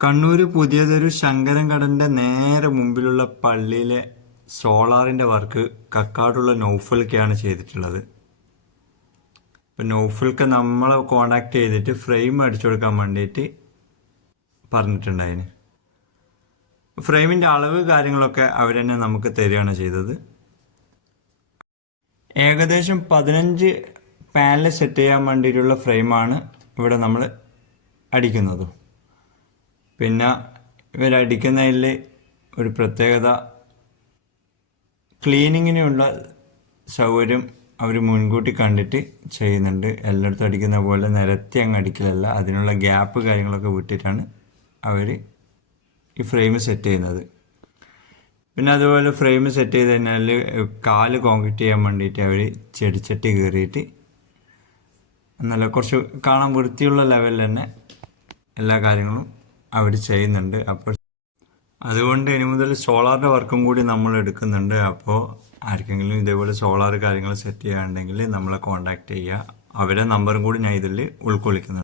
കണ്ണൂര് പുതിയതൊരു ശങ്കരൻകടന്റെ നേരെ മുമ്പിലുള്ള പള്ളിയിലെ സോളാറിന്റെ വർക്ക് കക്കാടുള്ള നൗഫൽക്കാണ് ചെയ്തിട്ടുള്ളത്. ഇപ്പം നൗഫൽക്ക് നമ്മളെ കോണ്ടാക്ട് ചെയ്തിട്ട് ഫ്രെയിം അടിച്ചു കൊടുക്കാൻ വേണ്ടിയിട്ട് പറഞ്ഞിട്ടുണ്ടായിന്. ഫ്രെയിമിന്റെ അളവ് കാര്യങ്ങളൊക്കെ അവർ തന്നെ നമുക്ക് തരികയാണ് ചെയ്തത്. ഏകദേശം പതിനഞ്ച് പാനൽ സെറ്റ് ചെയ്യാൻ വേണ്ടിയിട്ടുള്ള ഫ്രെയിമാണ് ഇവിടെ നമ്മൾ അടിക്കുന്നത്. പിന്നെ ഇവരടിക്കുന്നതിൽ ഒരു പ്രത്യേകത ക്ലീനിങ്ങിനുള്ള സൗകര്യം അവർ മുൻകൂട്ടി കണ്ടിട്ട് ചെയ്യുന്നുണ്ട്. എല്ലായിടത്തും അടിക്കുന്ന പോലെ നിരത്തി അങ്ങ് അടിക്കലല്ല. അതിനുള്ള ഗ്യാപ്പ് കാര്യങ്ങളൊക്കെ വിട്ടിട്ടാണ് അവർ ഈ ഫ്രെയിം സെറ്റ് ചെയ്യുന്നത്. പിന്നെ അതുപോലെ ഫ്രെയിം സെറ്റ് ചെയ്ത് കഴിഞ്ഞാൽ കാൽ കോൺക്രീറ്റ് ചെയ്യാൻ വേണ്ടിയിട്ട് അവർ ചെടിച്ചട്ടി കയറിയിട്ട് നല്ല കുറച്ച് കാണാൻ വൃത്തിയുള്ള ലെവലിൽ തന്നെ എല്ലാ കാര്യങ്ങളും അവർ ചെയ്യുന്നുണ്ട്. അപ്പോൾ അതുകൊണ്ട് ഇനി മുതൽ സോളാറിന്റെ വർക്കും കൂടി നമ്മൾ എടുക്കുന്നുണ്ട്. അപ്പോൾ ആർക്കെങ്കിലും ഇതേപോലെ സോളാർ കാര്യങ്ങൾ സെറ്റ് ചെയ്യാനുണ്ടെങ്കിൽ നമ്മളെ കോൺടാക്ട് ചെയ്യുക. അവരെ നമ്പറും കൂടി ഞാൻ ഇതിൽ ഉൾക്കൊള്ളിക്കുന്നുണ്ട്.